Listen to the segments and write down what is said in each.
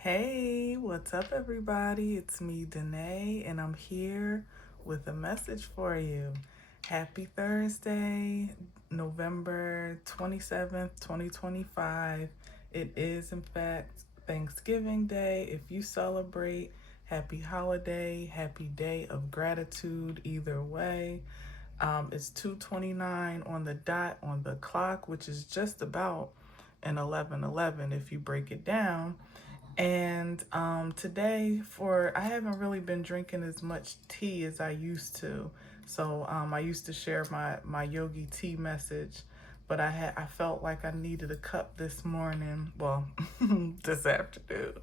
Hey, what's up, everybody? It's me, Danae, and I'm here with a message for you. Happy Thursday, November 27th, 2025. It is, in fact, Thanksgiving Day. If you celebrate, happy holiday, happy day of gratitude, either way. It's 2:29 on the dot on the clock, which is just about an 11:11 if you break it down. And today, I haven't really been drinking as much tea as I used to. So I used to share my yogi tea message, but I felt like I needed a cup this morning. Well, this afternoon.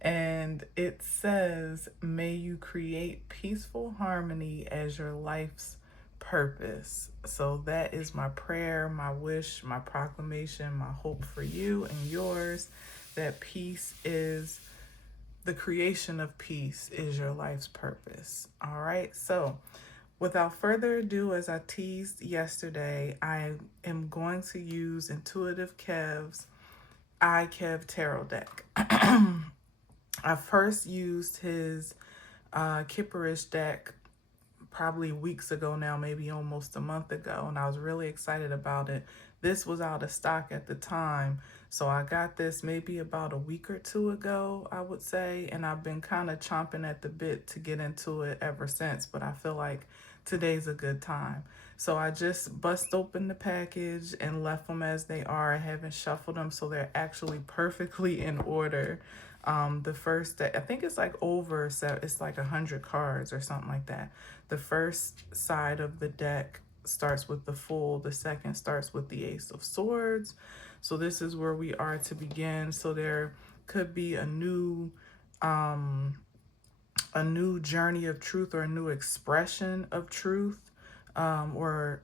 And it says, "May you create peaceful harmony as your life's purpose." So that is my prayer, my wish, my proclamation, my hope for you and yours, that peace is the creation of peace is your life's purpose. All right. So without further ado, as I teased yesterday, I am going to use Intuitive Kev's iKev tarot deck. I first used his Kipperish deck probably weeks ago now, maybe almost a month ago, and I was really excited about it. This was out of stock at the time, so I got this maybe about a week or two ago, I would say, and I've been kind of chomping at the bit to get into it ever since, but I feel like today's a good time. So I just bust open the package and left them as they are. I haven't shuffled them, so they're actually perfectly in order. The first deck, I think it's like over, so it's like 100 cards or something like that. The first side of the deck starts with the Fool. The second starts with the Ace of Swords. So this is where we are to begin. So there could be a new journey of truth, or a new expression of truth, or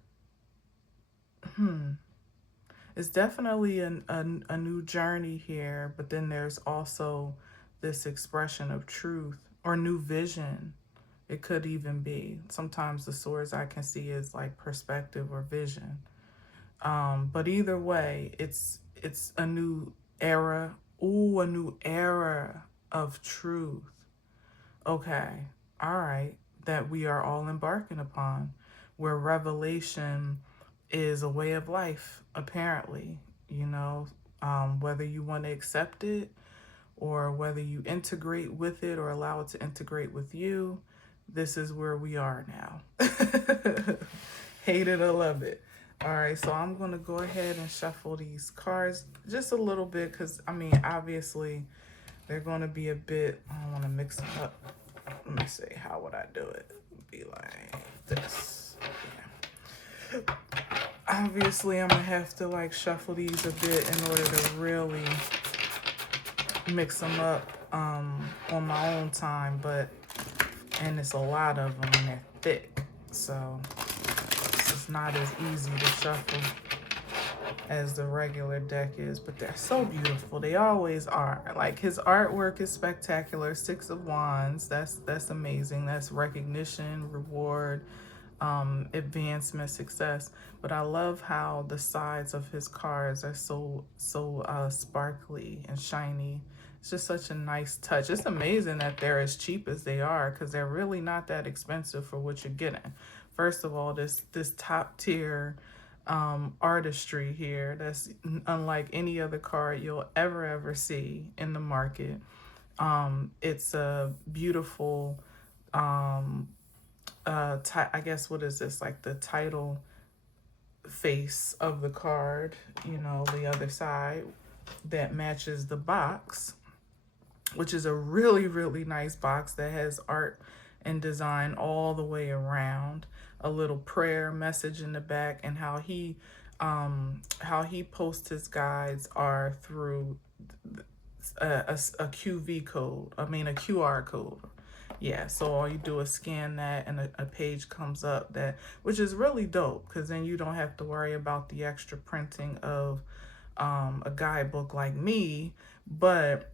it's definitely a new journey here, but then there's also this expression of truth or new vision. It could even be. Sometimes the swords I can see is like perspective or vision. But either way, it's a new era. Ooh, a new era of truth. Okay, all right, that we are all embarking upon, where revelation is a way of life, apparently, whether you want to accept it or whether you integrate with it or allow it to integrate with you. This is where we are now. Hate it or love it. All right, so I'm going to go ahead and shuffle these cards just a little bit because, obviously, they're going to be a bit, I don't want to mix them up. Let me see, how would I do it? Be like this. Yeah. Obviously, I'm going to have to like shuffle these a bit in order to really mix them up on my own time, and it's a lot of them and they're thick, so it's not as easy to shuffle as the regular deck is, but they're so beautiful. They always are. Like, his artwork is spectacular. Six of Wands, that's amazing. That's recognition, reward, advancement, success. But I love how the sides of his cards are so sparkly and shiny. It's just such a nice touch. It's amazing that they're as cheap as they are, because they're really not that expensive for what you're getting. First of all, this top tier artistry here that's unlike any other card you'll ever see in the market. It's a beautiful I guess, what is this, like the title face of the card, the other side that matches the box, which is a really nice box that has art and design all the way around. A little prayer message in the back, and how he posts his guides are through a QV code. I mean, a QR code. Yeah, so all you do is scan that, and a page comes up, which is really dope, because then you don't have to worry about the extra printing of a guidebook like me. But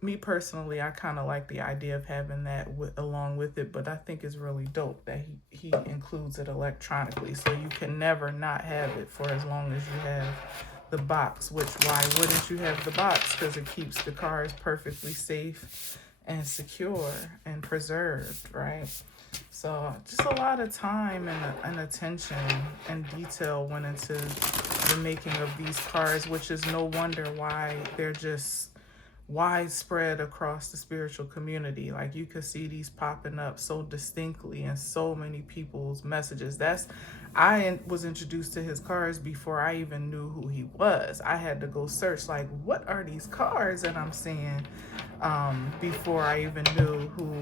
me personally, I kind of like the idea of having that along with it, but I think it's really dope that he includes it electronically, so you can never not have it for as long as you have the box, which why wouldn't you have the box? Because it keeps the cars perfectly safe and secure and preserved, right? So just a lot of time and attention and detail went into the making of these cars, which is no wonder why they're just widespread across the spiritual community. Like you could see these popping up so distinctly in so many people's messages. I was introduced to his cars before I even knew who he was. I had to go search, like, what are these cars that I'm seeing, before I even knew who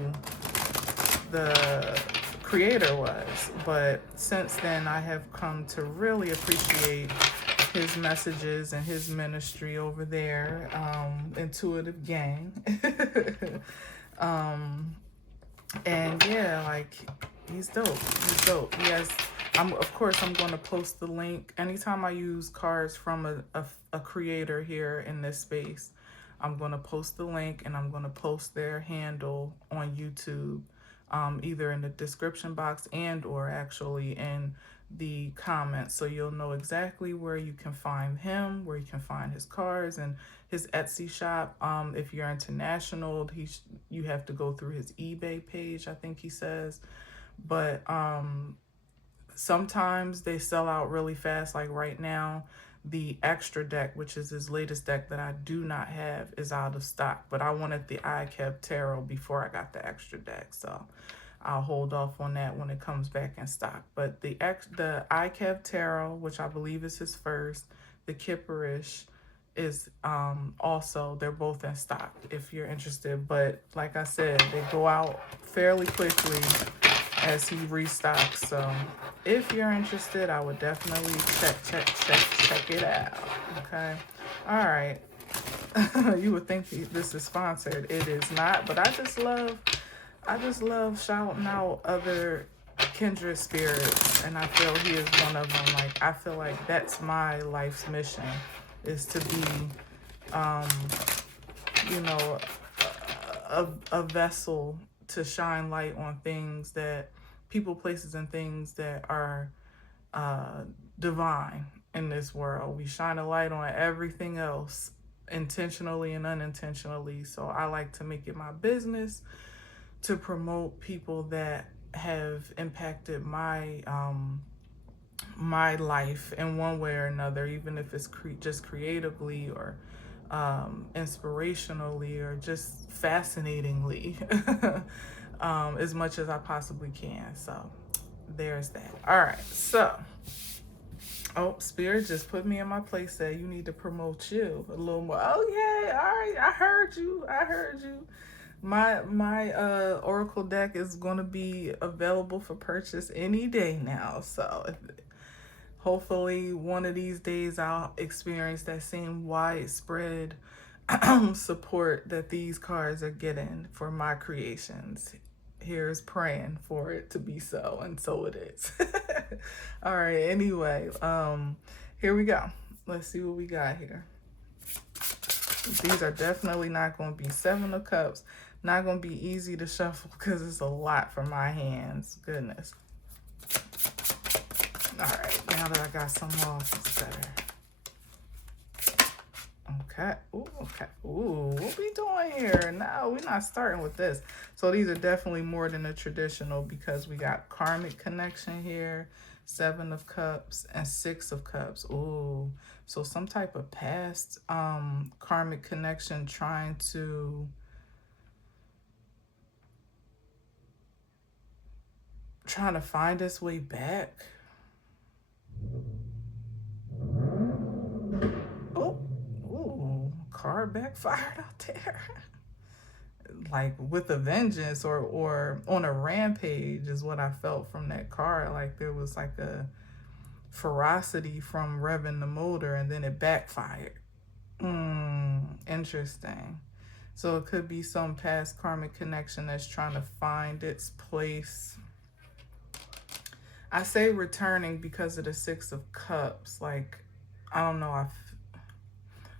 the creator was. But since then, I have come to really appreciate his messages and his ministry over there, Intuitive Gang. And yeah, like, he's dope. He's dope. He has, of course, I'm going to post the link. Anytime I use cards from a creator here in this space, I'm going to post the link and I'm going to post their handle on YouTube, either in the description box and or actually in the comments, so you'll know exactly where you can find him, where you can find his cards and his Etsy shop. If you're international, you have to go through his eBay page, I think he says. But sometimes they sell out really fast. Like right now, the extra deck, which is his latest deck that I do not have, is out of stock. But I wanted the iKev Tarot before I got the extra deck, so I'll hold off on that when it comes back in stock. But the iKev Tarot, which I believe is his first, the Kipperish is also, they're both in stock if you're interested. But like I said, they go out fairly quickly as he restocks. So if you're interested, I would definitely check it out. Okay. All right. You would think this is sponsored. It is not, but I just love shouting out other kindred spirits, and I feel he is one of them. Like, I feel like that's my life's mission, is to be, you know, a vessel to shine light on things that people, places, and things that are divine in this world. We shine a light on everything else, intentionally and unintentionally. So I like to make it my business to promote people that have impacted my my life in one way or another, even if it's just creatively or inspirationally or just fascinatingly, as much as I possibly can. So there's that. All right, so Spirit just put me in my place, said you need to promote you a little more. Oh yeah, all right, I heard you. My Oracle deck is going to be available for purchase any day now. So hopefully one of these days I'll experience that same widespread support that these cards are getting for my creations. Here's praying for it to be so, and so it is. All right, anyway, here we go. Let's see what we got here. These are definitely not going to be Seven of Cups. Not going to be easy to shuffle because it's a lot for my hands. Goodness. All right, now that I got some off, it's better. Okay. Ooh, okay. Ooh, what we doing here? No, we're not starting with this. So these are definitely more than a traditional, because we got karmic connection here, Seven of Cups and Six of Cups. Ooh, so some type of past karmic connection trying to find its way back. Oh, ooh, card backfired out there. Like with a vengeance, or on a rampage is what I felt from that card. Like there was like a ferocity from revving the motor and then it backfired. Interesting. So it could be some past karmic connection that's trying to find its place. I say returning because of the Six of Cups. Like, I don't know.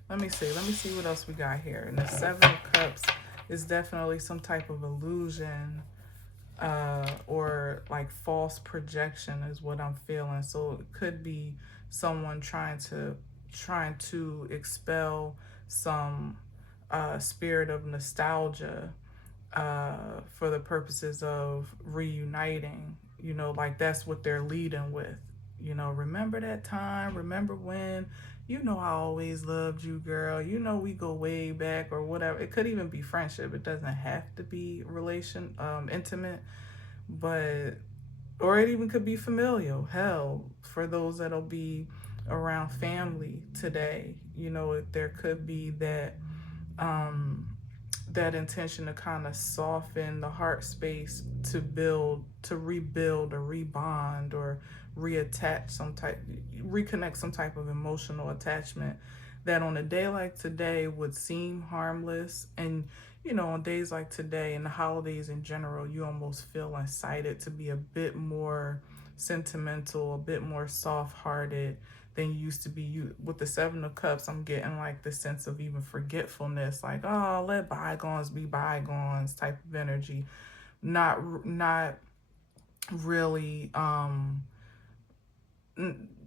Let me see what else we got here. And the Seven of Cups is definitely some type of illusion, or like false projection is what I'm feeling. So it could be someone trying to trying to expel some spirit of nostalgia for the purposes of reuniting. Like that's what they're leading with. Remember that time? Remember when? I always loved you, girl. We go way back or whatever. It could even be friendship. It doesn't have to be intimate, but or it even could be familial. Hell, for those that'll be around family today, there could be that intention to kind of soften the heart space to rebuild or rebond or reconnect some type of emotional attachment that on a day like today would seem harmless. And on days like today and the holidays in general, you almost feel incited to be a bit more sentimental, a bit more soft-hearted than you used to be. You with the Seven of Cups, I'm getting like the sense of even forgetfulness, like, oh, let bygones be bygones type of energy. Not really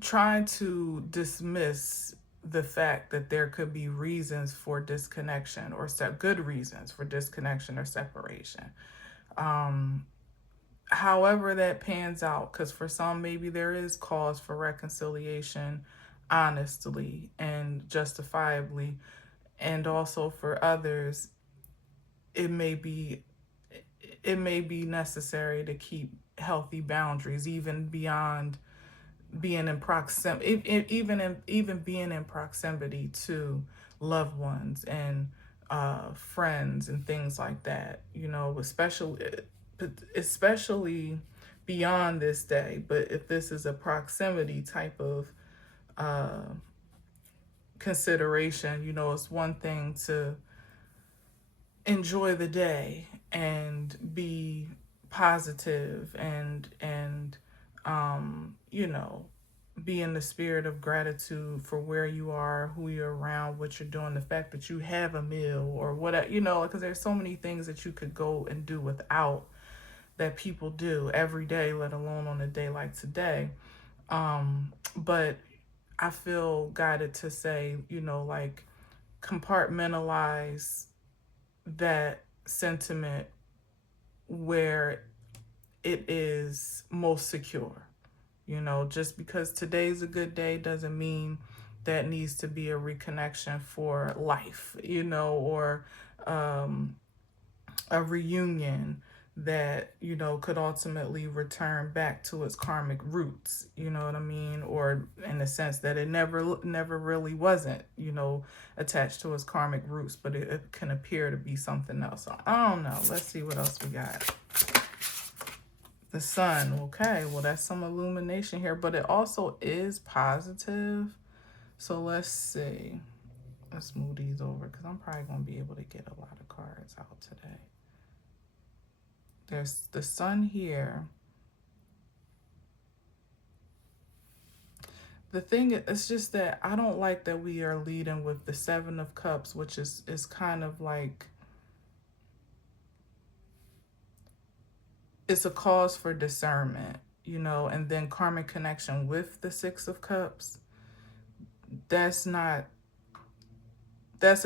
trying to dismiss the fact that there could be reasons for disconnection or good reasons for disconnection or separation. However that pans out, because for some maybe there is cause for reconciliation honestly and justifiably, and also for others it may be necessary to keep healthy boundaries even beyond being in proximity, even being in proximity to loved ones and friends and things like that. Especially beyond this day. But if this is a proximity type of consideration, it's one thing to enjoy the day and be positive and be in the spirit of gratitude for where you are, who you're around, what you're doing, the fact that you have a meal or whatever, because there's so many things that you could go and do without that people do every day, let alone on a day like today. But I feel guided to say, like compartmentalize that sentiment where it is most secure. Just because today's a good day doesn't mean that needs to be a reconnection for life, or a reunion that, could ultimately return back to its karmic roots, you know what I mean? Or in the sense that it never really wasn't, attached to its karmic roots, but it can appear to be something else. So I don't know. Let's see what else we got. The sun. Okay, well, that's some illumination here, but it also is positive. So let's see. Let's move these over because I'm probably going to be able to get a lot of cards out today. There's the sun here. The thing is just that I don't like that we are leading with the Seven of Cups, which is kind of like, it's a cause for discernment, and then karmic connection with the Six of Cups. That's a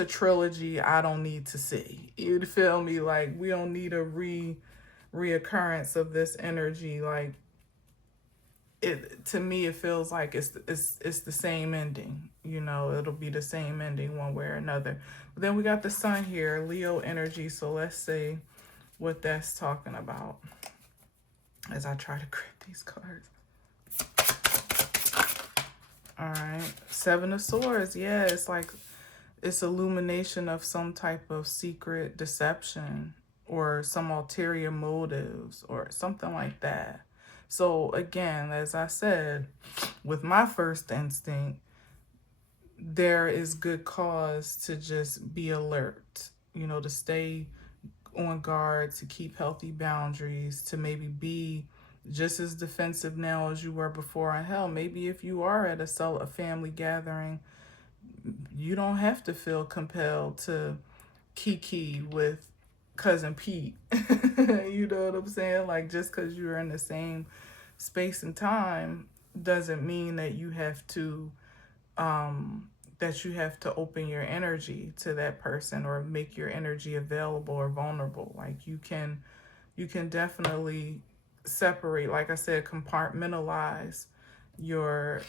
trilogy I don't need to see. You feel me? Like, we don't need a reoccurrence of this energy. Like, to me, it feels like it's the same ending. It'll be the same ending one way or another. But then we got the sun here, Leo energy. So let's see what that's talking about as I try to grip these cards. All right, Seven of Swords. Yeah, it's like it's illumination of some type of secret deception or some ulterior motives or something like that. So again, as I said, with my first instinct, there is good cause to just be alert, to stay on guard, to keep healthy boundaries, to maybe be just as defensive now as you were before. And hell, maybe if you are at a family gathering, you don't have to feel compelled to kiki with cousin Pete. You know what I'm saying? Like, just because you're in the same space and time doesn't mean that you have to that you have to open your energy to that person or make your energy available or vulnerable. Like you can definitely separate, like I said, compartmentalize your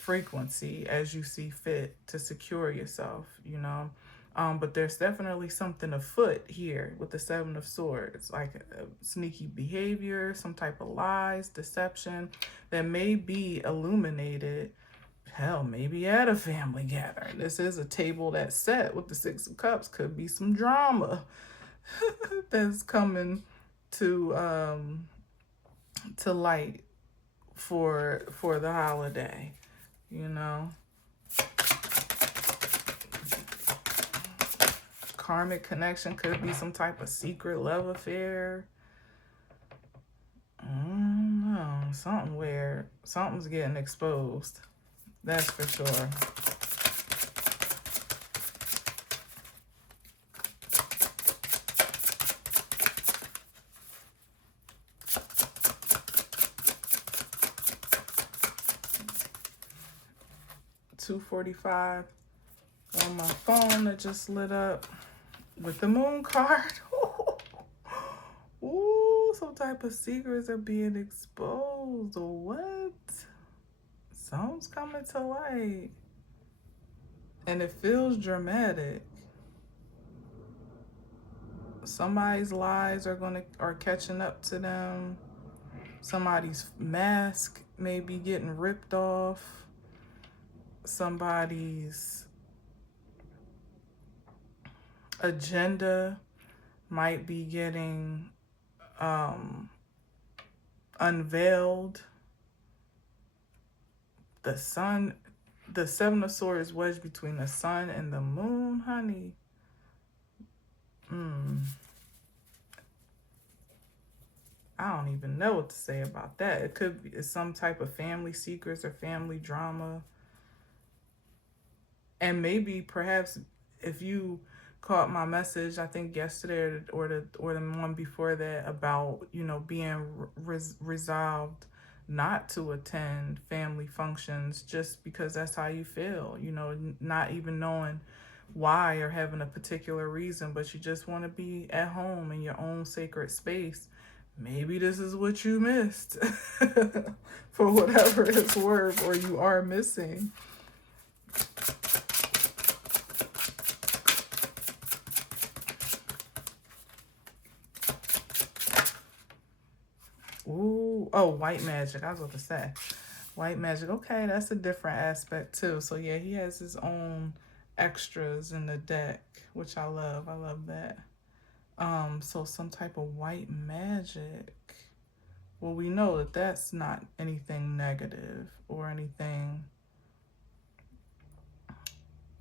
frequency as you see fit to secure yourself, you know. But there's definitely something afoot here with the Seven of Swords, like sneaky behavior, some type of lies, deception that may be illuminated. Hell, maybe at a family gathering. This is a table that's set with the Six of Cups. Could be some drama that's coming to light for the holiday, you know. Karmic connection could be some type of secret love affair. I don't know, something where something's getting exposed. That's for sure. $2:45 on my phone that just lit up with the moon card. Ooh, some type of secrets are being exposed. What? Something's coming to light. And it feels dramatic. Somebody's lies are catching up to them. Somebody's mask may be getting ripped off. Somebody's agenda might be getting unveiled. The sun, the Seven of Swords wedged between the sun and the moon, honey. I don't even know what to say about that. It could be some type of family secrets or family drama. And maybe perhaps if you caught my message, I think yesterday or the one before that, about, you know, being resolved not to attend family functions just because that's how you feel, you know, not even knowing why or having a particular reason, but you just want to be at home in your own sacred space. Maybe this is what you missed for whatever it's worth, or you are missing. Ooh, oh, white magic. I was about to say white magic. Okay, that's a different aspect too. So yeah, he has his own extras in the deck, which I love. I love that. So some type of white magic. Well, we know that that's not anything negative or anything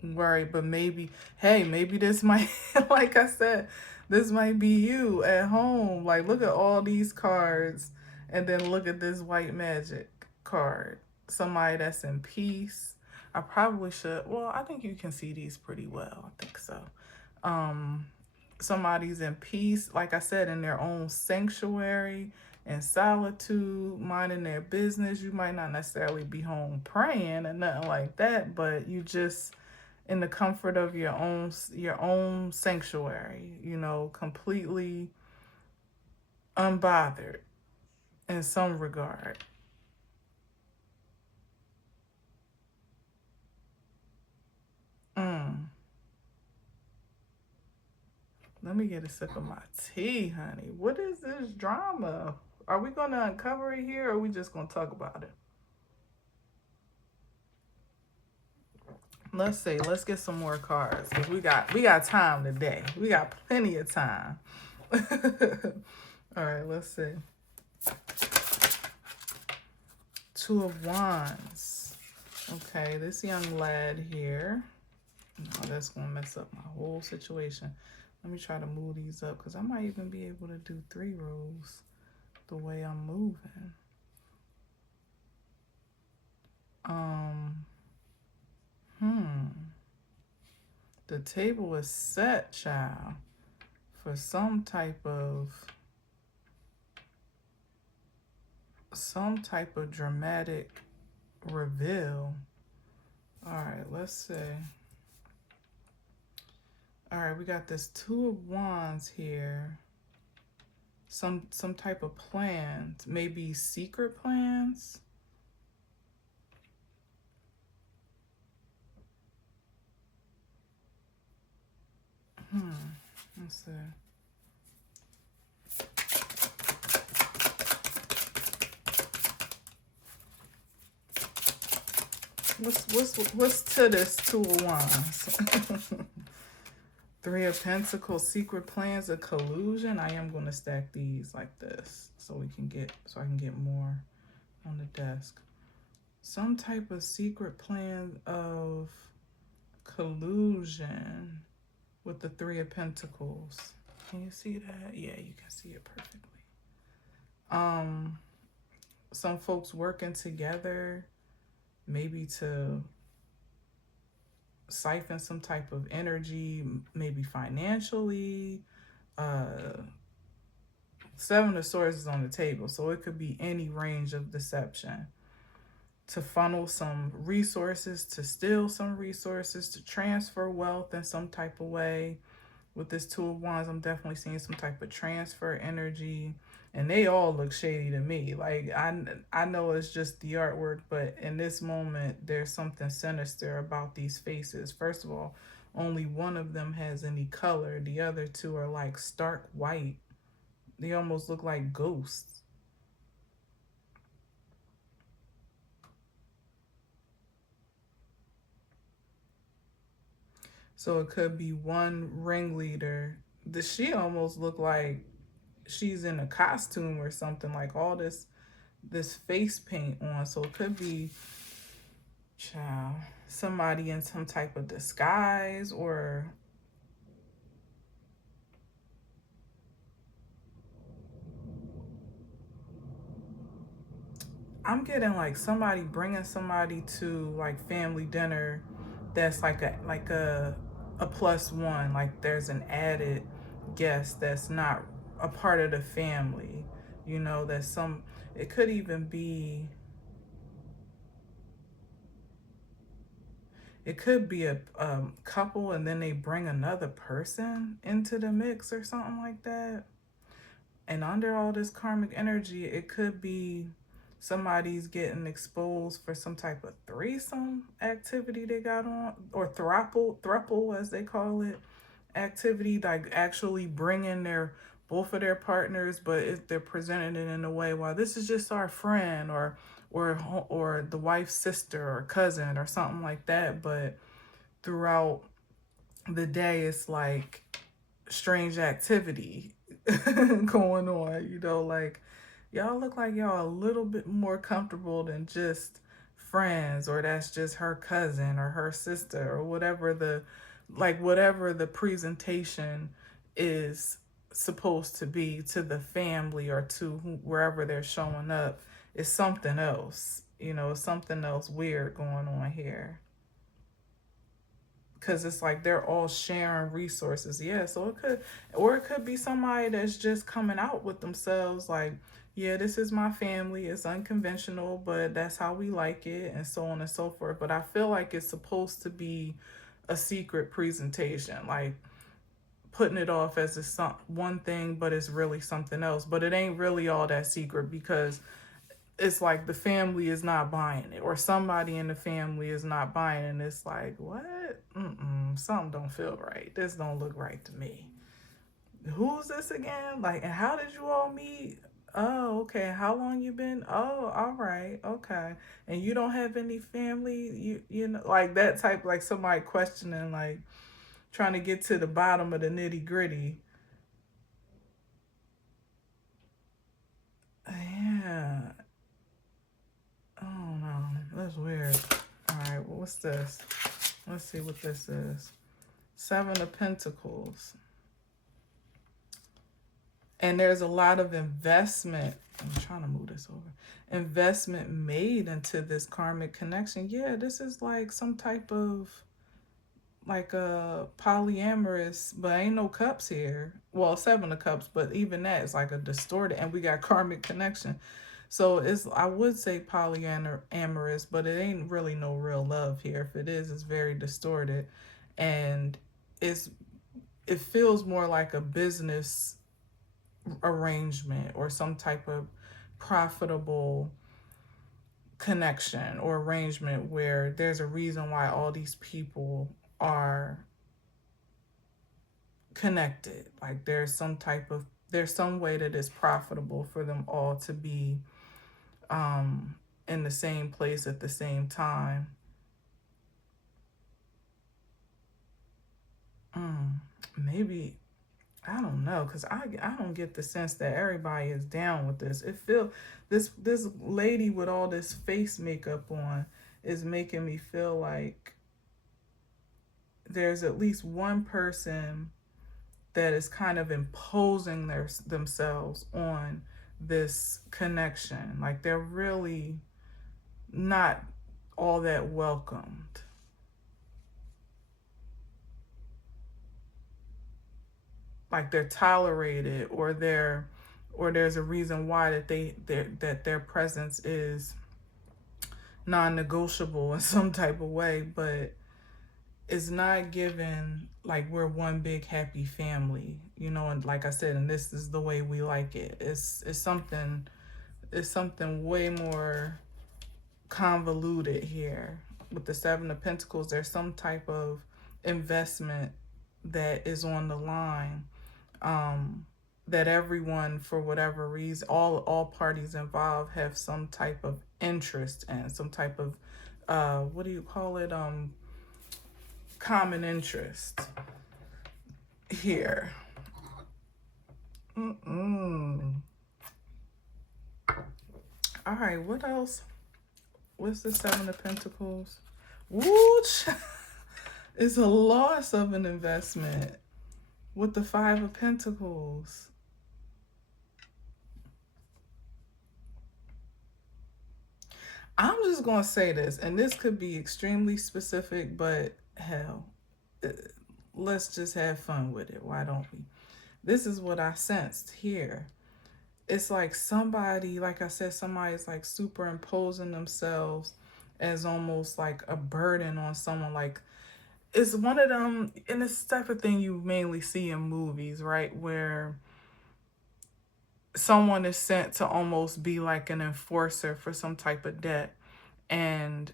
worried, but maybe, hey, maybe this might, like I said, this might be you at home. Like, look at all these cards, and then look at this white magic card. Somebody that's in peace. I probably should, well, I think you can see these pretty well. I think so. Somebody's in peace, like I said, in their own sanctuary, in solitude, minding their business. You might not necessarily be home praying and nothing like that, but you just in the comfort of your own sanctuary, you know, completely unbothered in some regard. Let me get a sip of my tea, honey. What is this drama? Are we going to uncover it here, or are we just going to talk about it? Let's see. Let's get some more cards, because we got time today. We got plenty of time. All right, let's see. Two of Wands. Okay, this young lad here. Oh, that's going to mess up my whole situation. Let me try to move these up, because I might even be able to do 3 rows the way I'm moving. The table is set, child, for some type of dramatic reveal All right, let's see. All right, we got this Two of Wands here. Some type of plans, maybe secret plans. Let's see. What's to this Two of Wands? Three of Pentacles, secret plans, a collusion. I am going to stack these like this so I can get more on the desk. Some type of secret plan of collusion with the Three of Pentacles. Can you see that? Yeah, you can see it perfectly. Some folks working together, maybe to siphon some type of energy, maybe financially. Seven of Swords is on the table, so it could be any range of deception. To funnel some resources, to steal some resources, to transfer wealth in some type of way. With this Two of Wands, I'm definitely seeing some type of transfer energy. And they all look shady to me. Like, I know it's just the artwork, but in this moment, there's something sinister about these faces. First of all, only one of them has any color. The other two are like stark white. They almost look like ghosts. So it could be one ringleader. She almost look like she's in a costume or something, like all this face paint on. So it could be somebody in some type of disguise, or I'm getting like somebody bringing somebody to like family dinner that's like a plus one, like there's an added guest that's not a part of the family, you know. That's some, it could even be, it could be a couple and then they bring another person into the mix or something like that. And under all this karmic energy, it could be somebody's getting exposed for some type of threesome activity they got on, or thruple as they call it, activity, like actually bringing their both of their partners, but if they're presenting it in a way, well, this is just our friend, or the wife's sister or cousin or something like that. But throughout the day, it's like strange activity going on, you know, like y'all look like y'all a little bit more comfortable than just friends, or that's just her cousin or her sister, or whatever the presentation is supposed to be to the family, or to wherever they're showing up, is something else, you know, something else weird going on here. Because it's like they're all sharing resources. Yeah, so it could be somebody that's just coming out with themselves, like, yeah, this is my family, it's unconventional, but that's how we like it, and so on and so forth. But I feel like it's supposed to be a secret presentation, like putting it off as one thing, but it's really something else. But it ain't really all that secret, because it's like the family is not buying it, or somebody in the family is not buying it, and it's like, what? Something don't feel right. This don't look right to me. Who's this again? Like, and how did you all meet? Oh, okay. How long you been? Oh, all right. Okay. And you don't have any family? You know, like that type, like somebody questioning, like trying to get to the bottom of the nitty gritty. Yeah. Oh no, that's weird. All right, well, what's this? Let's see what this is. Seven of Pentacles. And there's a lot of investment. I'm trying to move this over. Investment made into this karmic connection. Yeah, this is like some type of like a polyamorous, but ain't no cups here. Well, Seven of Cups, but even that is like a distorted, and we got karmic connection. So I would say polyamorous, but it ain't really no real love here. If it is, it's very distorted, and it's it feels more like a business arrangement or some type of profitable connection or arrangement where there's a reason why all these people are connected. Like there's some way that it's profitable for them all to be in the same place at the same time. Maybe, I don't know, because I don't get the sense that everybody is down with this. It feel this lady with all this face makeup on is making me feel like there's at least one person that is kind of imposing themselves on this connection. Like they're really not all that welcomed. Like they're tolerated, or there's a reason why that their presence is non-negotiable in some type of way, but it's not given like we're one big happy family, you know. And like I said, and this is the way we like it. It's something way more convoluted here. With the Seven of Pentacles, there's some type of investment that is on the line, that everyone, for whatever reason, all parties involved have some type of interest in, some type of what do you call it, common interest here. All right, what else? What's the Seven of Pentacles? Woo! It's a loss of an investment with the Five of Pentacles. I'm just going to say this, and this could be extremely specific, but hell, let's just have fun with it. Why don't we? This is what I sensed here. It's like somebody, like I said, somebody's like superimposing themselves as almost like a burden on someone. Like it's one of them, and this type of thing you mainly see in movies, right? Where someone is sent to almost be like an enforcer for some type of debt,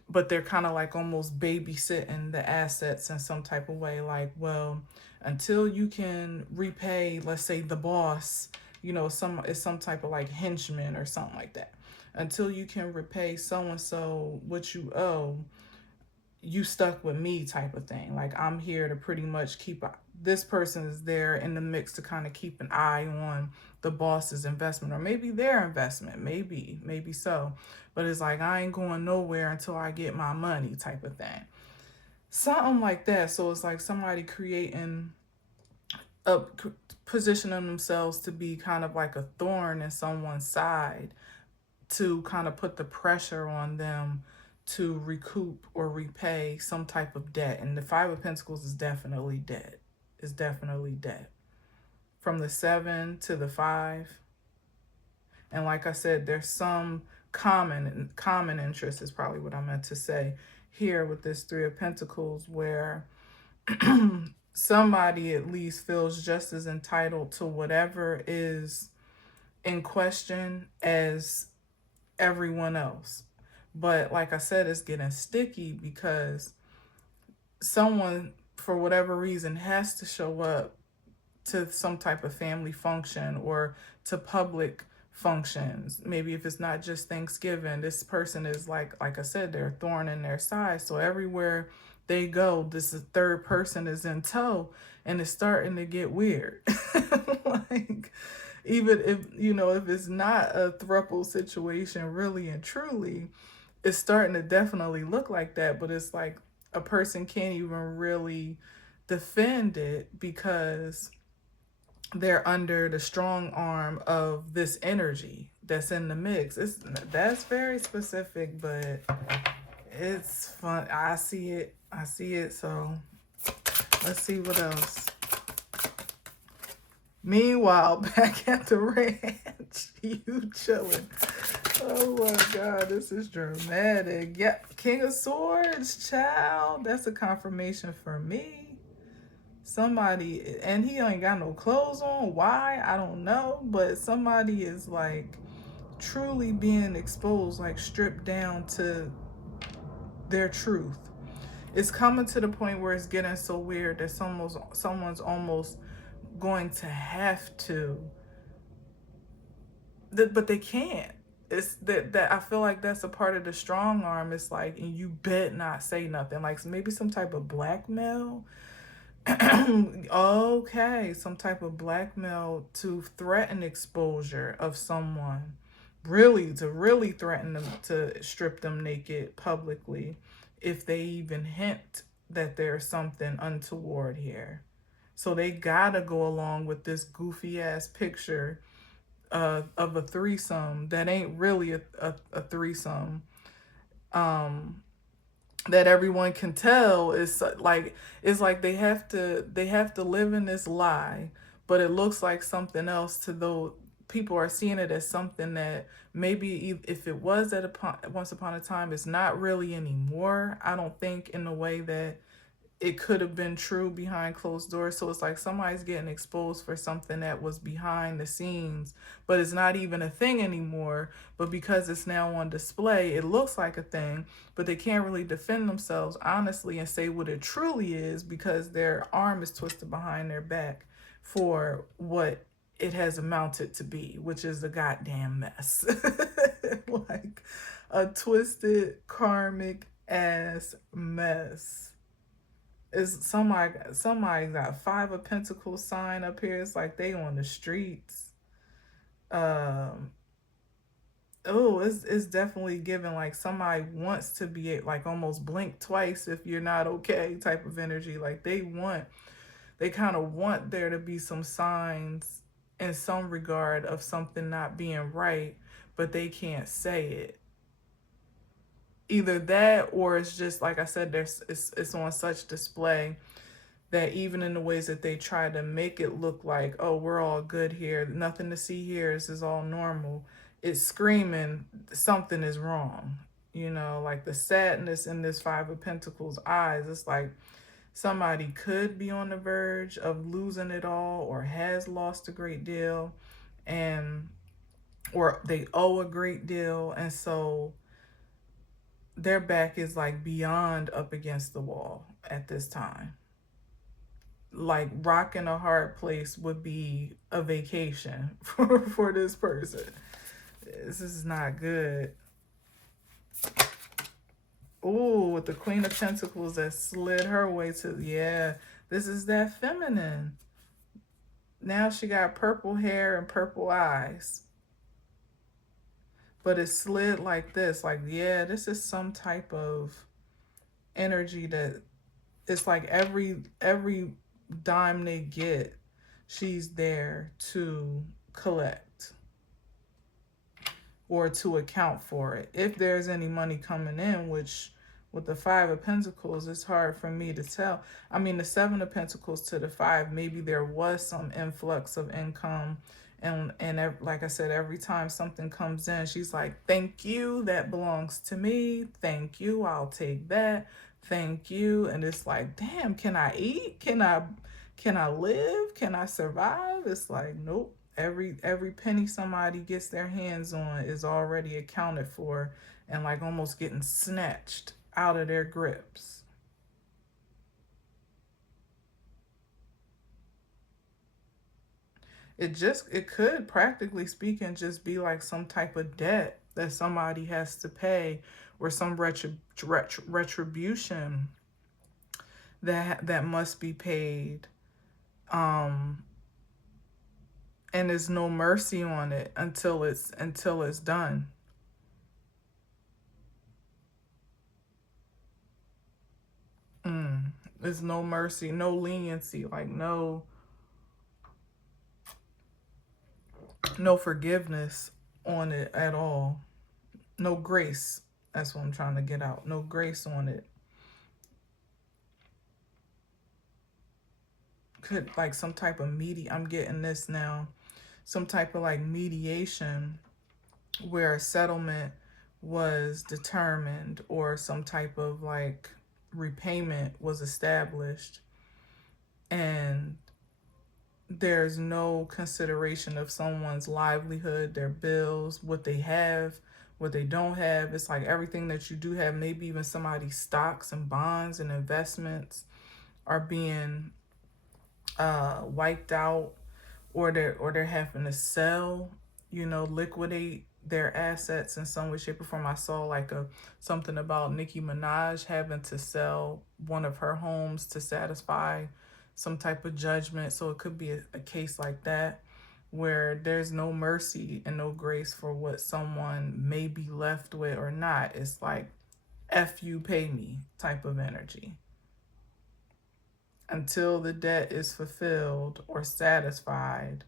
but they're kind of like almost babysitting the assets in some type of way. Like, well, until you can repay, let's say, the boss, you know, it's some type of like henchman or something like that. Until you can repay so and so what you owe, you stuck with me, type of thing. Like, I'm here to pretty much this person is there in the mix to kind of keep an eye on the boss's investment, or maybe their investment, maybe so. But it's like, I ain't going nowhere until I get my money, type of thing. Something like that. So it's like somebody positioning themselves to be kind of like a thorn in someone's side, to kind of put the pressure on them to recoup or repay some type of debt. And the Five of Pentacles is definitely debt. It's definitely debt. From the 7 to the 5. And like I said, there's some common interest is probably what I meant to say here with this Three of Pentacles, where somebody at least feels just as entitled to whatever is in question as everyone else. But like I said, it's getting sticky because someone, for whatever reason, has to show up to some type of family function or to public functions. Maybe if it's not just Thanksgiving, this person is like I said, they're a thorn in their side. So everywhere they go, this third person is in tow, and it's starting to get weird. Like, even if, you know, if it's not a throuple situation really and truly, it's starting to definitely look like that. But it's like a person can't even really defend it because they're under the strong arm of this energy that's in the mix. That's very specific, but it's fun. I see it. So let's see what else. Meanwhile, back at the ranch, you chilling. Oh my God, this is dramatic. Yeah, King of Swords, child. That's a confirmation for me. Somebody, and he ain't got no clothes on. Why? I don't know. But somebody is like truly being exposed, like stripped down to their truth. It's coming to the point where it's getting so weird that someone's almost going to have to, but they can't. It's that I feel like that's a part of the strong arm. It's like, and you bet not say nothing. Like maybe some type of blackmail. Okay, some type of blackmail to threaten exposure of someone, really to really threaten them to strip them naked publicly if they even hint that there's something untoward here. So they gotta go along with this goofy ass picture of a threesome that ain't really a threesome. Um, that everyone can tell is like, it's like they have to live in this lie, but it looks like something else to those people are seeing it as something that maybe if it was once upon a time, it's not really anymore. I don't think in the way that it could have been true behind closed doors. So it's like somebody's getting exposed for something that was behind the scenes, but it's not even a thing anymore. But because it's now on display, it looks like a thing, but they can't really defend themselves honestly and say what it truly is because their arm is twisted behind their back for what it has amounted to be, which is a goddamn mess. Like a twisted karmic ass mess. Is somebody got Five of Pentacles sign up here. It's like they on the streets. Um oh, it's definitely given like somebody wants to be like almost blink twice if you're not okay type of energy. Like they kind of want there to be some signs in some regard of something not being right, but they can't say it. Either that or it's just like I said, it's on such display that even in the ways that they try to make it look like, oh, we're all good here, nothing to see here, this is all normal, it's screaming something is wrong. You know, like the sadness in this Five of Pentacles eyes, it's like somebody could be on the verge of losing it all or has lost a great deal, and or they owe a great deal, and so their back is like beyond up against the wall at this time. Like rocking a hard place would be a vacation for this person. This is not good. Ooh, with the Queen of Pentacles that slid her way to, yeah, this is that feminine. Now she got purple hair and purple eyes. But it slid like this. Like, yeah, this is some type of energy that it's like every dime they get, she's there to collect or to account for it. If there's any money coming in, which with the Five of Pentacles, it's hard for me to tell. I mean, the Seven of Pentacles to the Five, maybe there was some influx of income. And like I said, every time something comes in, she's like, thank you, that belongs to me. Thank you, I'll take that. Thank you. And it's like, damn, can I eat? Can I live? Can I survive? It's like, nope. Every penny somebody gets their hands on is already accounted for and like almost getting snatched out of their grips. It could practically speaking just be like some type of debt that somebody has to pay or some retribution that must be paid. Um and there's no mercy on it until it's done. There's no mercy, no leniency, like no forgiveness on it at all. No grace. That's what I'm trying to get out. No grace on it. Could like some type of I'm getting this now. Some type of like mediation where a settlement was determined or some type of like repayment was established, and there's no consideration of someone's livelihood, their bills, what they have, what they don't have. It's like everything that you do have, maybe even somebody's stocks and bonds and investments are being wiped out, or they're having to sell, liquidate their assets in some way, shape, or form. I saw like a something about Nicki Minaj having to sell one of her homes to satisfy some type of judgment. So it could be a case like that where there's no mercy and no grace for what someone may be left with or not. It's like F you, pay me type of energy. Until the debt is fulfilled or satisfied,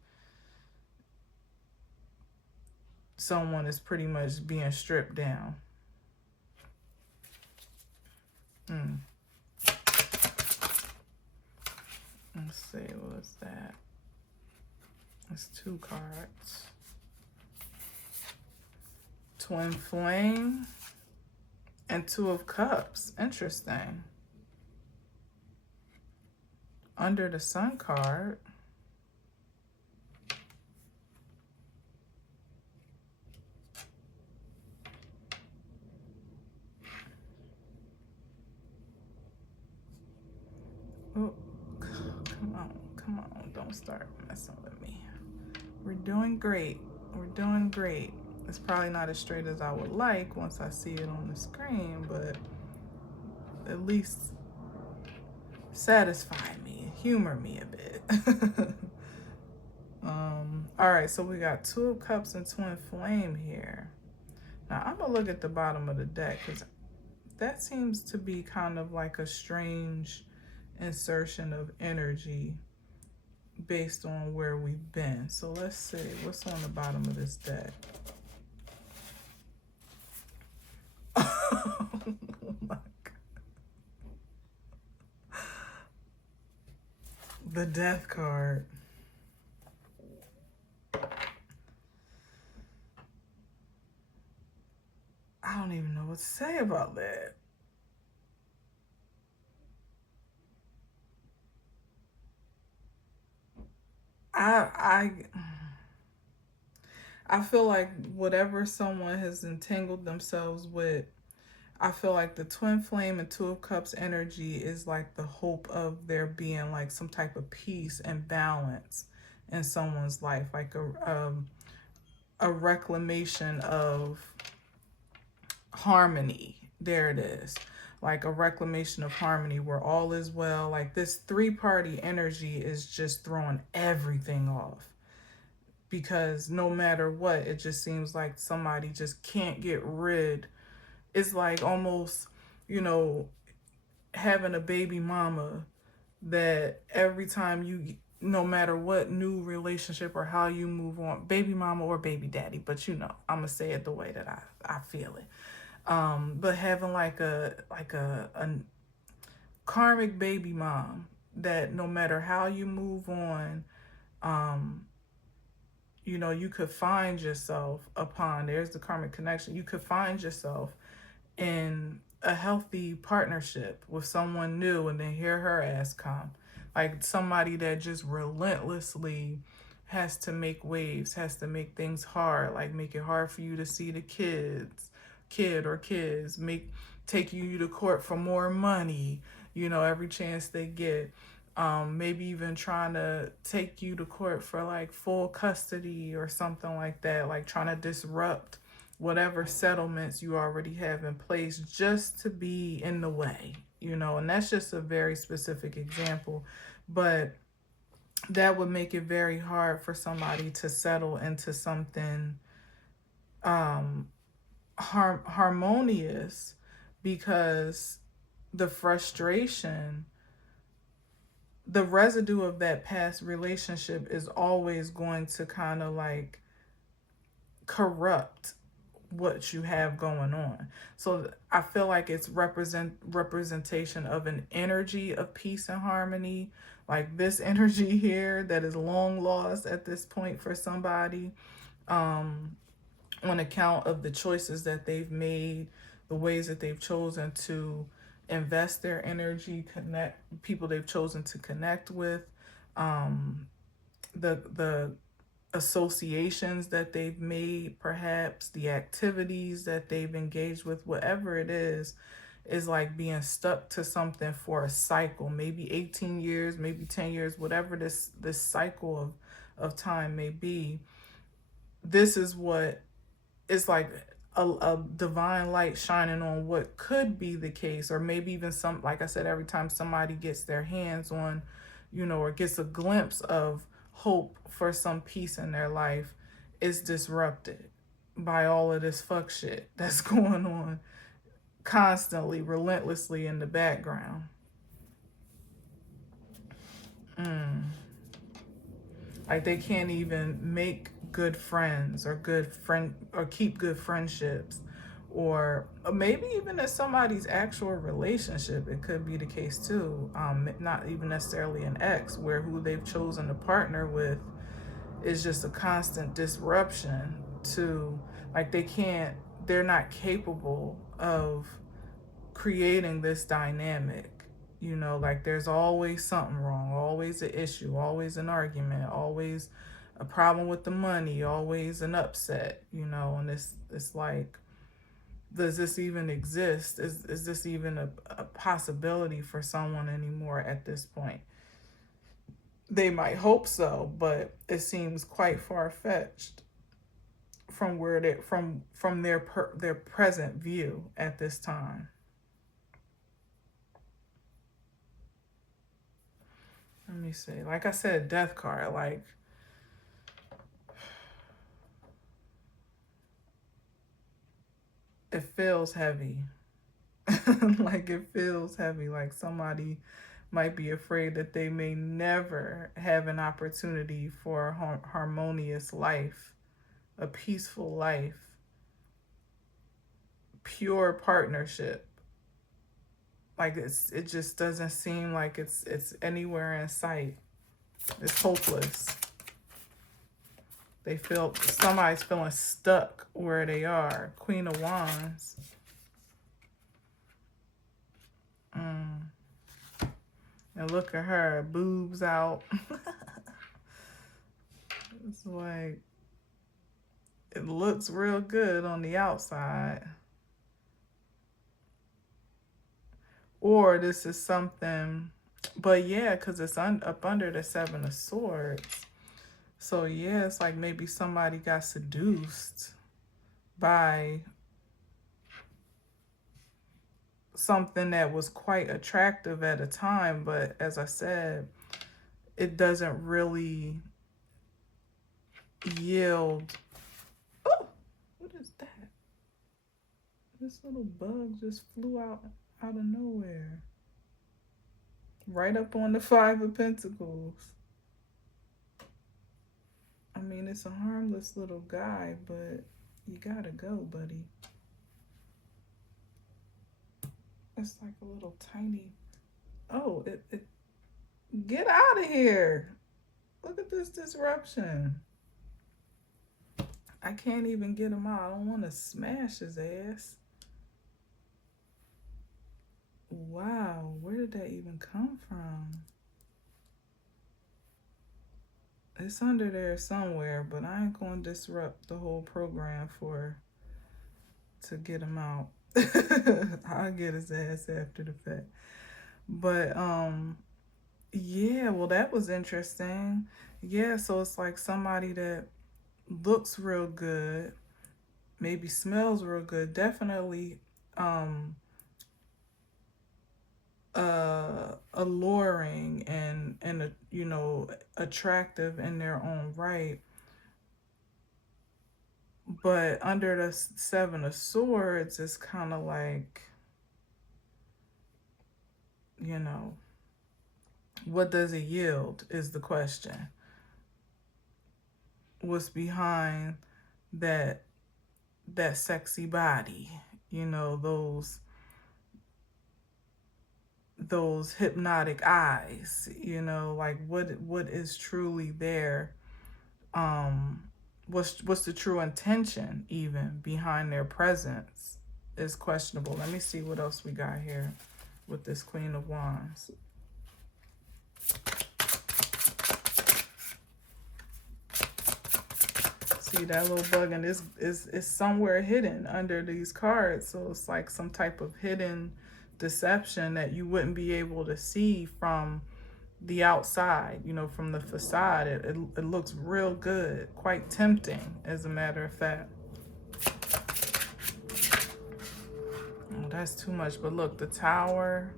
someone is pretty much being stripped down. Let's see, what's that? It's 2 cards. Twin Flame and 2 of Cups. Interesting. Under the Sun card, oh, come on, don't start messing with me. We're doing great. We're doing great. It's probably not as straight as I would like once I see it on the screen, but at least satisfy me, humor me a bit. All right, so we got 2 of Cups and Twin Flame here. Now I'm gonna look at the bottom of the deck because that seems to be kind of like a strange insertion of energy based on where we've been. So let's see what's on the bottom of this deck. Oh my God. The Death card. I don't even know what to say about that. I feel like whatever someone has entangled themselves with, I feel like the Twin Flame and 2 of Cups energy is like the hope of there being like some type of peace and balance in someone's life, like a reclamation of harmony. There it is. Like a reclamation of harmony where all is well. Like this 3-party energy is just throwing everything off. Because no matter what, it just seems like somebody just can't get rid. It's like almost, having a baby mama that every time you, no matter what new relationship or how you move on, baby mama or baby daddy, but I'm gonna say it the way that I feel it. But having like a karmic baby mom that no matter how you move on, you could find yourself there's the karmic connection. You could find yourself in a healthy partnership with someone new, and then hear her ass come. Like somebody that just relentlessly has to make waves, has to make things hard, like make it hard for you to see the kid or kids, take you to court for more money, every chance they get. Maybe even trying to take you to court for like full custody or something like that, like trying to disrupt whatever settlements you already have in place just to be in the way, and that's just a very specific example, but that would make it very hard for somebody to settle into something harmonious, because the frustration, the residue of that past relationship is always going to kind of like corrupt what you have going on. So I feel like it's representation of an energy of peace and harmony, like this energy here that is long lost at this point for somebody, on account of the choices that they've made, the ways that they've chosen to invest their energy, connect people they've chosen to connect with, the associations that they've made, perhaps the activities that they've engaged with, whatever it is like being stuck to something for a cycle, maybe 18 years, maybe 10 years, whatever this cycle of time may be. This is what it's like, a divine light shining on what could be the case, or maybe even some, like I said, every time somebody gets their hands on, or gets a glimpse of hope for some peace in their life, is disrupted by all of this fuck shit that's going on constantly, relentlessly in the background. Like they can't even make good friends or keep good friendships, or maybe even in somebody's actual relationship, it could be the case too. Not even necessarily an ex, where who they've chosen to partner with is just a constant disruption to, like they're not capable of creating this dynamic. Like there's always something wrong, always an issue, always an argument, always a problem with the money, always an upset, and it's like, does this even exist? Is this even a possibility for someone anymore at this point? They might hope so, but it seems quite far-fetched from where they from their present view at this time. Let me see. Like I said, death card, like it feels heavy. Like it feels heavy, like somebody might be afraid that they may never have an opportunity for a harmonious life, a peaceful life, pure partnership. Like it just doesn't seem like it's anywhere in sight. It's hopeless. They feel somebody's feeling stuck where they are. Queen of Wands. And look at her, boobs out. It's like, it looks real good on the outside. Or this is something, but yeah, because it's up under the Seven of Swords. So yeah, it's like maybe somebody got seduced by something that was quite attractive at a time, but as I said, it doesn't really yield. Oh, what is that? This little bug just flew out of nowhere. Right up on the Five of Pentacles. I mean, it's a harmless little guy, but you gotta go, buddy. It's like a little tiny... Oh, it get out of here. Look at this disruption. I can't even get him out. I don't want to smash his ass. Wow, where did that even come from? It's under there somewhere, but I ain't gonna disrupt the whole program to get him out. I'll get his ass after the fact. But yeah, well, that was interesting. Yeah, so it's like somebody that looks real good, maybe smells real good, definitely alluring and attractive in their own right. But under the Seven of Swords, it's kind of like, what does it yield is the question. What's behind that sexy body? Those hypnotic eyes, like what is truly there? what's the true intention even behind their presence is questionable. Let me see what else we got here with this Queen of Wands. See that little bug, and this is somewhere hidden under these cards. So it's like some type of hidden deception that you wouldn't be able to see from the outside, you know, from the facade. It looks real good, quite tempting, as a matter of fact. Oh, that's too much. But look, the Tower,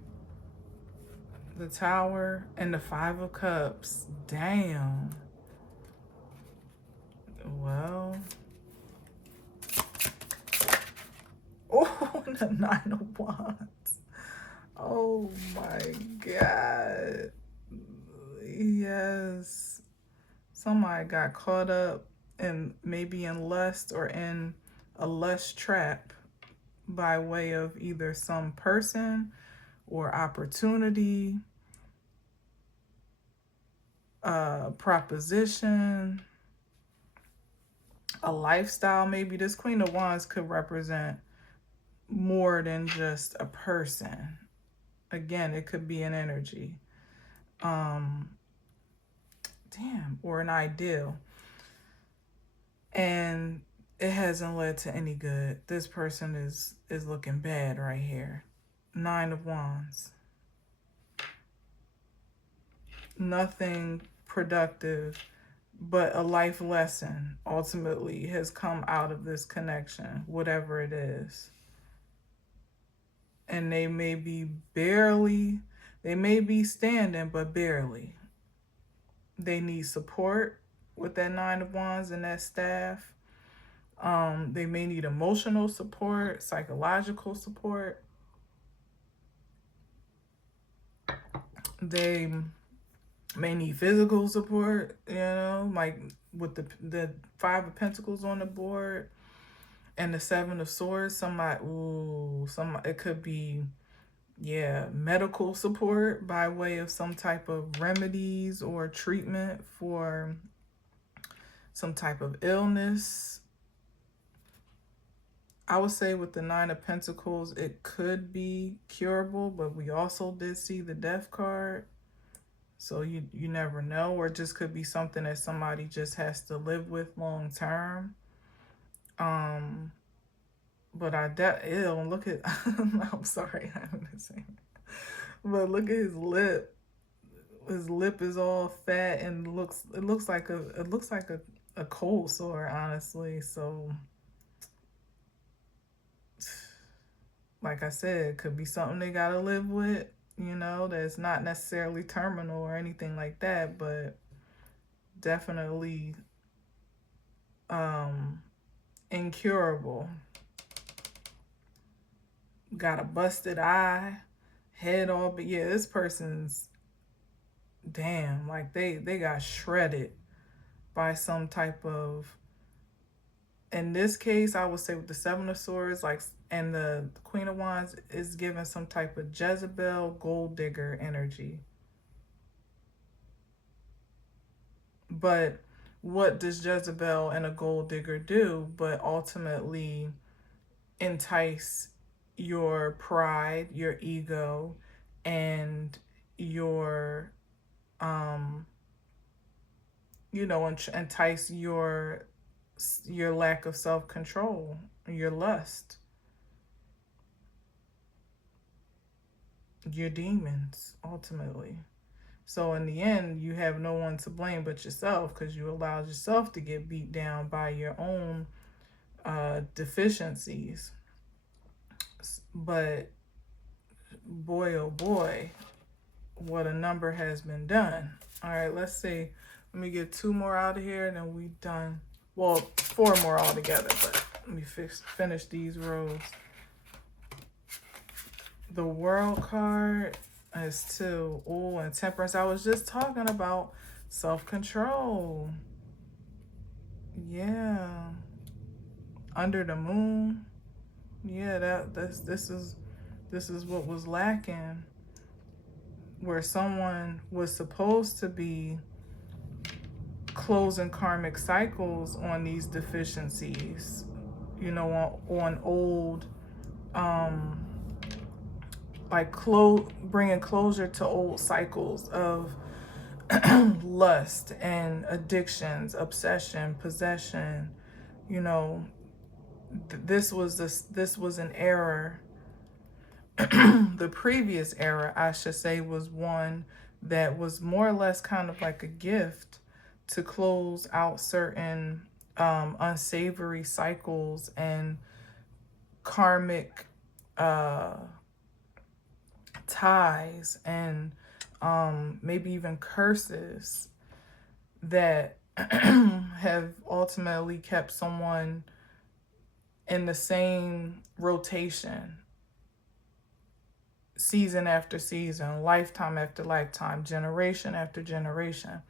and the Five of Cups. Damn. Well, oh, the Nine of Wands. Oh my God. Yes. Somebody got caught up in maybe in lust or in a lust trap by way of either some person or opportunity, proposition, a lifestyle. Maybe this Queen of Wands could represent more than just a person. Again, it could be an energy. Damn, or an ideal. And it hasn't led to any good. This person is looking bad right here. Nine of Wands. Nothing productive, but a life lesson ultimately has come out of this connection, whatever it is. And they may be standing, but barely. They need support with that Nine of Wands and that staff. They may need emotional support, psychological support. They may need physical support, you know, like with the Five of Pentacles on the board and the Seven of Swords. It could be, yeah, medical support by way of some type of remedies or treatment for some type of illness. I would say with the Nine of Pentacles, it could be curable, but we also did see the Death card. So you never know, or it just could be something that somebody just has to live with long term. But look at, I'm sorry, I'm gonna say, but look at his lip. His lip is all fat and it looks like a cold sore, honestly. So, like I said, it could be something they gotta live with, you know, that's not necessarily terminal or anything like that, but definitely incurable. Got a busted eye, head all, but yeah, this person's, damn, like they got shredded by some type of, in this case, I would say with the Seven of Swords, like, and the Queen of Wands is given some type of Jezebel, gold digger energy. But what does Jezebel and a gold digger do but ultimately entice your pride, your ego, and your, you know, entice your lack of self-control, your lust, your demons, ultimately. So in the end, you have no one to blame but yourself, because you allowed yourself to get beat down by your own deficiencies. But boy, oh boy, what a number has been done. All right, let's see. Let me get two more out of here and then we done. Well, four more altogether, but let me finish these rows. The World card is two. Oh, and Temperance. I was just talking about self-control. Yeah. Under the Moon. Yeah, this is what was lacking. Where someone was supposed to be closing karmic cycles on these deficiencies, you know, on old, like bringing closure to old cycles of lust and addictions, obsession, possession. You know, this was an error. The previous era, I should say, was one that was more or less kind of like a gift to close out certain unsavory cycles and karmic ties and maybe even curses that have ultimately kept someone in the same rotation, season after season, lifetime after lifetime, generation after generation.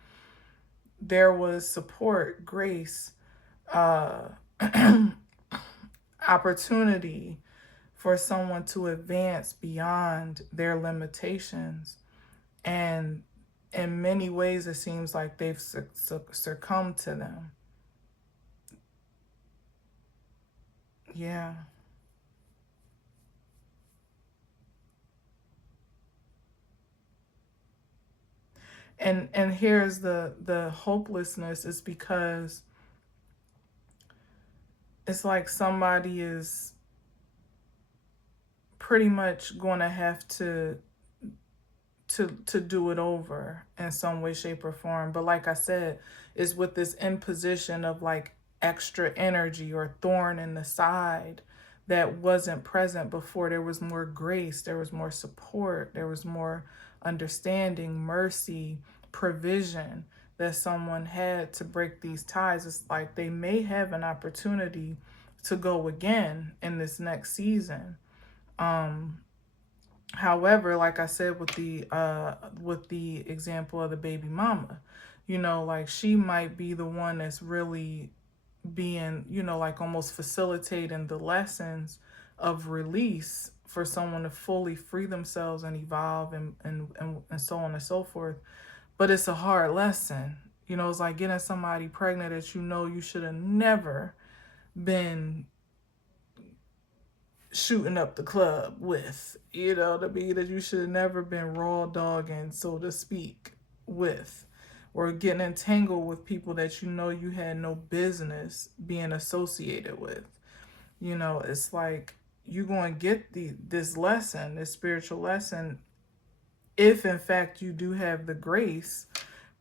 There was support, grace, opportunity for someone to advance beyond their limitations. And in many ways, it seems like they've succumbed to them. Yeah. And here's the hopelessness, is because it's like somebody is pretty much going to have to do it over in some way, shape, or form. But like I said, it's with this imposition of like extra energy or thorn in the side that wasn't present before. There was more grace, there was more support, there was more understanding, mercy, provision that someone had to break these ties. It's like they may have an opportunity to go again in this next season. However, like I said, with the example of the baby mama, you know, like she might be the one that's really being, you know, like almost facilitating the lessons of release for someone to fully free themselves and evolve and so on and so forth. But it's a hard lesson. You know, it's like getting somebody pregnant that you know you should have never been shooting up the club with, you know what I mean, that you should have never been raw dogging, so to speak, with, or getting entangled with people that you know you had no business being associated with. You know, it's like you're going to get this lesson, this spiritual lesson, if in fact you do have the grace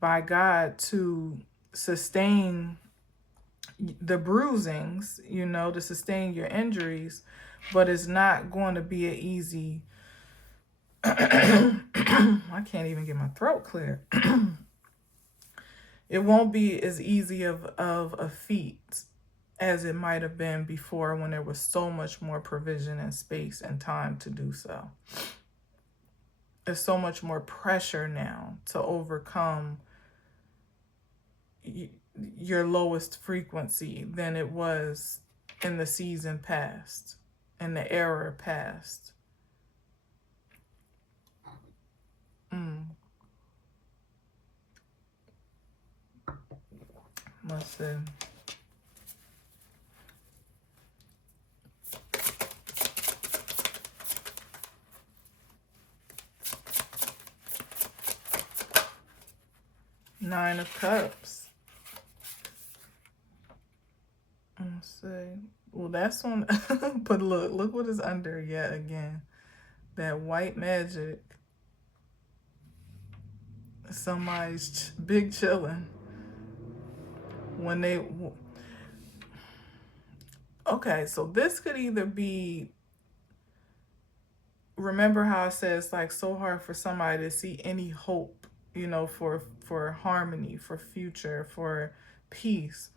by God to sustain the bruisings, you know, to sustain your injuries. But it's not going to be an easy I can't even get my throat clear. It won't be as easy of a feat as it might have been before, when there was so much more provision and space and time to do so. There's so much more pressure now to overcome your lowest frequency than it was in the season past, in the era past. Let's see. Nine of Cups. Let's see. Well, that's on. But look what is under yet again. That white magic. Somebody's big chilling. When they. Okay, so this could either be. Remember how I said it's like so hard for somebody to see any hope, you know, for harmony, for future, for peace.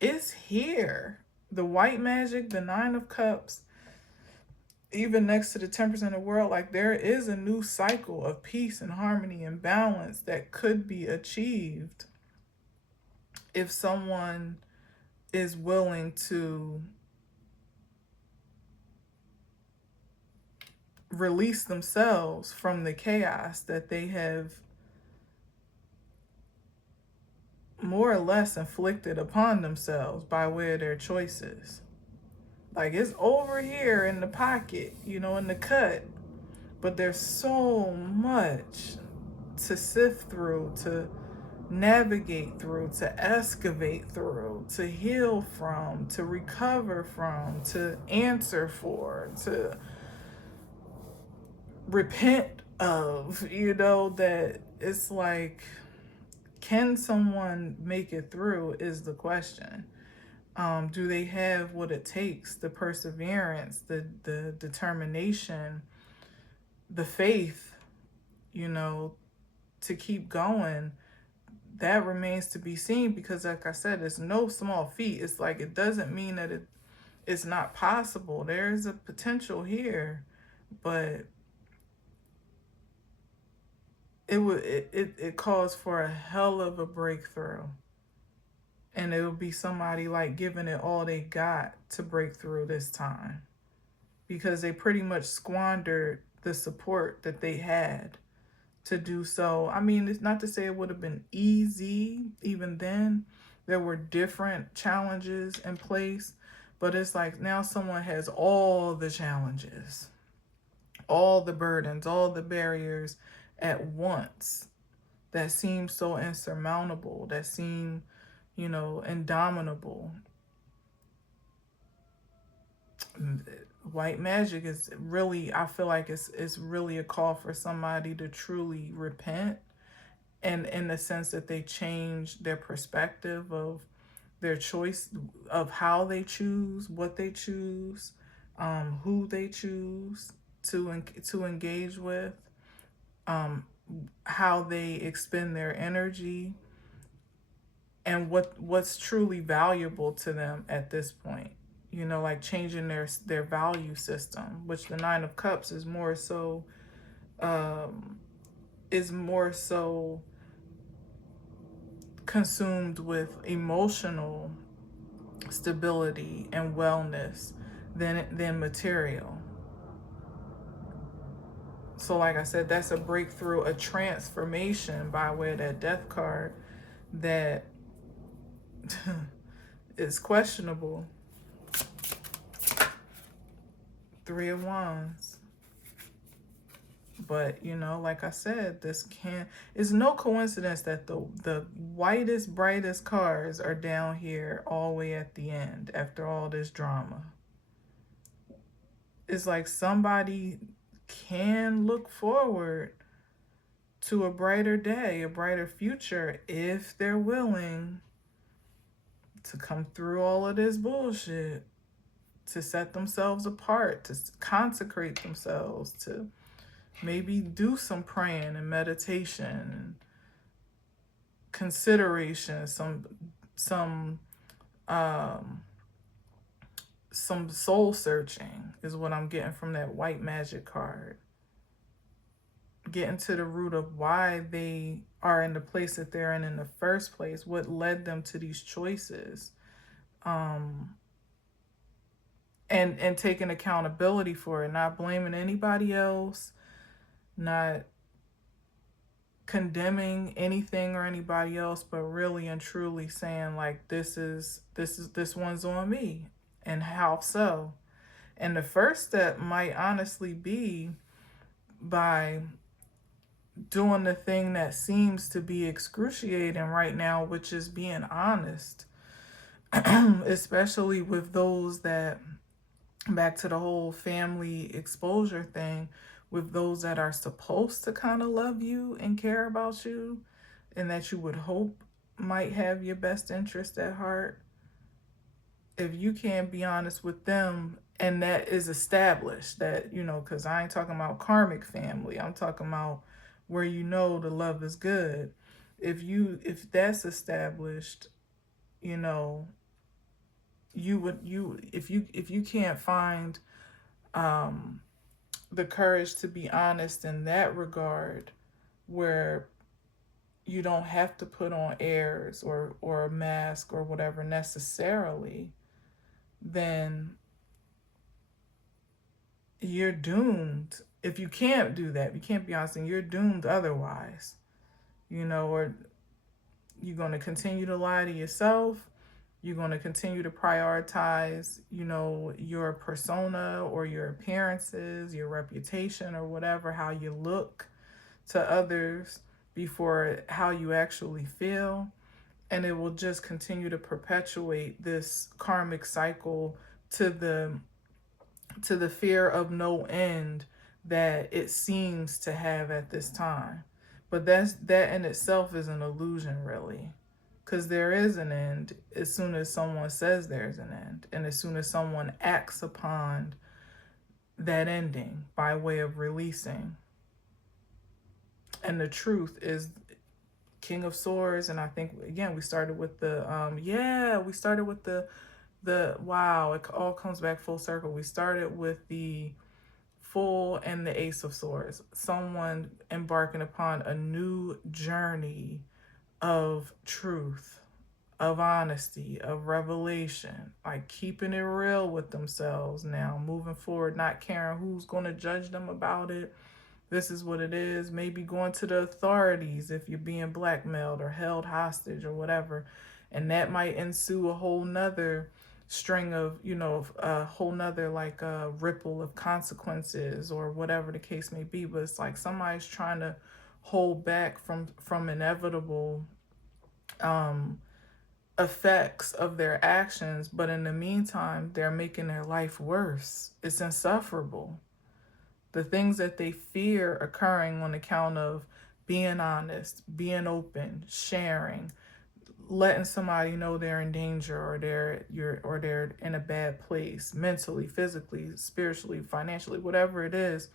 It's here. The white magic, the Nine of Cups, even next to the Temperance in the world, like there is a new cycle of peace and harmony and balance that could be achieved if someone is willing to release themselves from the chaos that they have more or less inflicted upon themselves by way of their choices. Like, it's over here in the pocket, you know, in the cut, but there's so much to sift through, to navigate through, to excavate through, to heal from, to recover from, to answer for, to repent of, you know, that it's like, can someone make it through is the question. Do they have what it takes, the perseverance, the determination, the faith, you know, to keep going? That remains to be seen, because like I said, it's no small feat. It's like, it doesn't mean that it's not possible. There is a potential here, but it calls for a hell of a breakthrough. And it'll be somebody like giving it all they got to break through this time, because they pretty much squandered the support that they had to do so. I mean, it's not to say it would have been easy. Even then, there were different challenges in place, but it's like now someone has all the challenges, all the burdens, all the barriers at once that seem so insurmountable, that seem, you know, indomitable. White magic is really, I feel like it's really a call for somebody to truly repent, and in the sense that they change their perspective of their choice, of how they choose, what they choose, who they choose to engage with, how they expend their energy, and what's truly valuable to them at this point. You know, like changing their value system, which the Nine of Cups is more so consumed with emotional stability and wellness than material. So like I said, that's a breakthrough, a transformation by way of that Death card that is questionable. Three of Wands. But, you know, like I said, it's no coincidence that the whitest, brightest cards are down here all the way at the end after all this drama. It's like somebody can look forward to a brighter day, a brighter future, if they're willing to come through all of this bullshit, to set themselves apart, to consecrate themselves, to maybe do some praying and meditation and consideration, some soul searching is what I'm getting from that white magic card. Getting to the root of why they are in the place that they're in the first place, what led them to these choices, and taking accountability for it, not blaming anybody else, not condemning anything or anybody else, but really and truly saying, like, this one's on me, and how so. And the first step might honestly be by doing the thing that seems to be excruciating right now, which is being honest. Especially with those that, back to the whole family exposure thing, with those that are supposed to kind of love you and care about you, and that you would hope might have your best interest at heart. If you can't be honest with them, and that is established, that, you know, because I ain't talking about karmic family, I'm talking about where, you know, the love is good. If that's established, you know, if you can't find the courage to be honest in that regard, where you don't have to put on airs or a mask or whatever necessarily, then you're doomed. If you can't do that, you can't be honest, and you're doomed otherwise, you know, or You're going to continue to lie to yourself. You're going to continue to prioritize, your persona or your appearances, your reputation or whatever, how you look to others before how you actually feel. And it will just continue to perpetuate this karmic cycle to the fear of no end that it seems to have at this time. But that in itself is an illusion, really, because there is an end as soon as someone says there's an end, and as soon as someone acts upon that ending by way of releasing. And the truth is King of Swords, and I think again we started with the wow, it all comes back full circle. We started with the Fool and the Ace of Swords. Someone embarking upon a new journey of truth, of honesty, of revelation, like keeping it real with themselves now, moving forward, not caring who's going to judge them about it. This is what it is. Maybe going to the authorities if you're being blackmailed or held hostage or whatever. And that might ensue a whole nother string of, a whole nother like a ripple of consequences or whatever the case may be. But it's like somebody's trying to hold back from inevitable effects of their actions. But in the meantime, they're making their life worse. It's insufferable. The things that they fear occurring on account of being honest, being open, sharing, letting somebody know they're in danger or they're in a bad place, mentally, physically, spiritually, financially, whatever it is.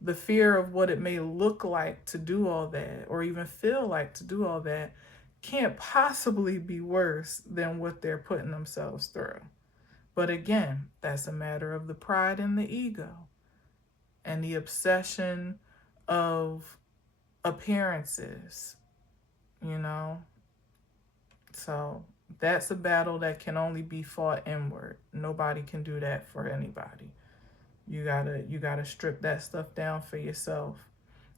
The fear of what it may look like to do all that or even feel like to do all that can't possibly be worse than what they're putting themselves through. But again, that's a matter of the pride and the ego and the obsession of appearances, So that's a battle that can only be fought inward. Nobody can do that for anybody. You gotta strip that stuff down for yourself,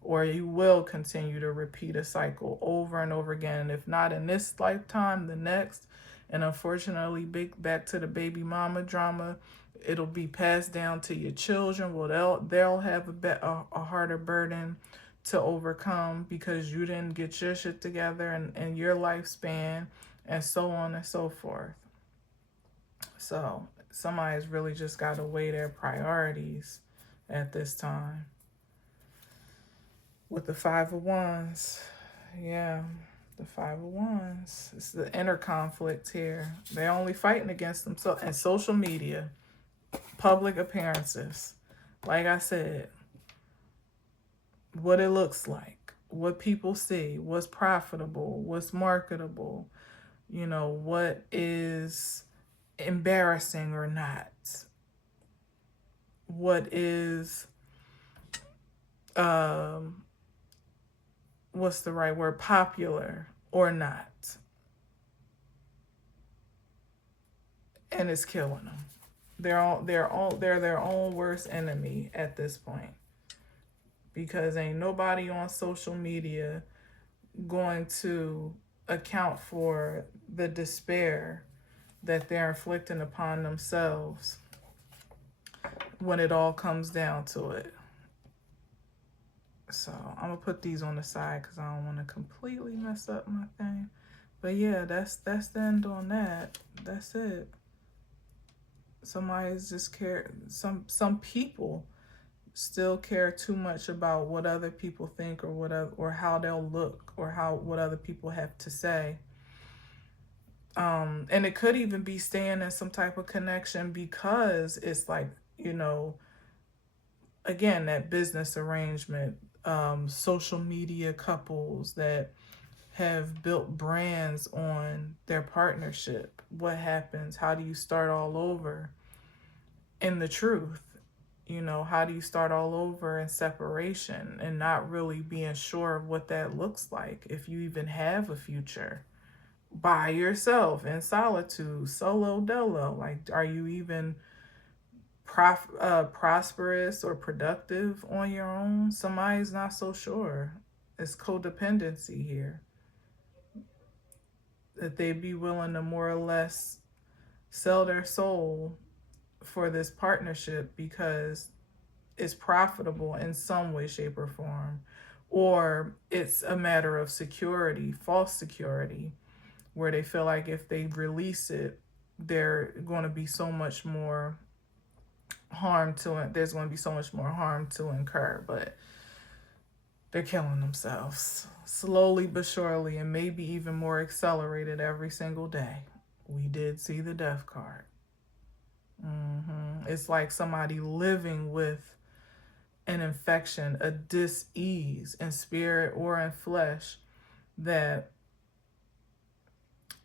or you will continue to repeat a cycle over and over again. And if not in this lifetime, the next. And unfortunately, back to the baby mama drama, it'll be passed down to your children. Well, they'll have a harder burden to overcome because you didn't get your shit together and your lifespan, and so on and so forth. So somebody's really just got to weigh their priorities at this time. With the Five of Wands, yeah, the Five of Wands. It's the inner conflict here. They're only fighting against themselves. And social media, public appearances. Like I said, what it looks like, what people see, what's profitable, what's marketable, what is embarrassing or not, what is what's the right word, popular or not. And it's killing them. They're their own worst enemy at this point, because ain't nobody on social media going to account for the despair that they're inflicting upon themselves when it all comes down to it. So I'm gonna put these on the side because I don't want to completely mess up my thing. But yeah, that's the end on that. That's it. Somebody's just care. Some people still care too much about what other people think or how they'll look or what other people have to say. And it could even be staying in some type of connection because it's like, again, that business arrangement, social media couples that have built brands on their partnership. What happens? How do you start all over in the truth? How do you start all over in separation and not really being sure of what that looks like, if you even have a future? By yourself, in solitude, solo dolo. Like, are you even prosperous or productive on your own? Somebody's not so sure. It's codependency here. that they'd be willing to more or less sell their soul for this partnership because it's profitable in some way, shape, or form, or it's a matter of security, false security, where they feel like if they release it, they're going to be so much more harm to it. There's going to be so much more harm to incur, but they're killing themselves slowly but surely, and maybe even more accelerated every single day. We did see the death card. It's like somebody living with an infection, a dis-ease in spirit or in flesh that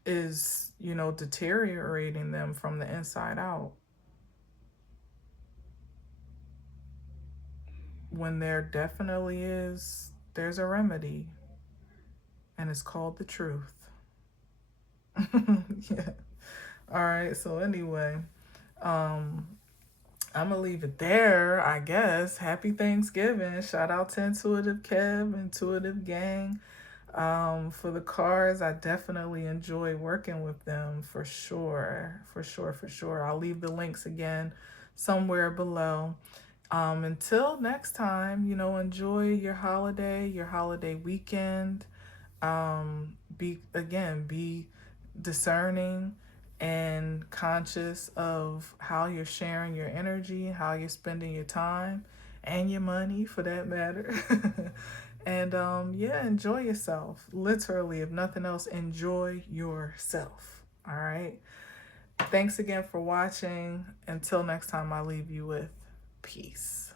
is, deteriorating them from the inside out. When there definitely is, there's a remedy, and it's called the truth. Yeah. All right. So anyway, I'm gonna leave it there, I guess. Happy Thanksgiving. Shout out to Intuitive Kev, Intuitive Gang. For the cards, I definitely enjoy working with them for sure. For sure, for sure. I'll leave the links again somewhere below. Until next time, enjoy your holiday weekend. Be discerning and conscious of how you're sharing your energy, how you're spending your time and your money for that matter. And yeah, enjoy yourself. Literally, if nothing else, enjoy yourself. All right. Thanks again for watching. Until next time, I leave you with peace.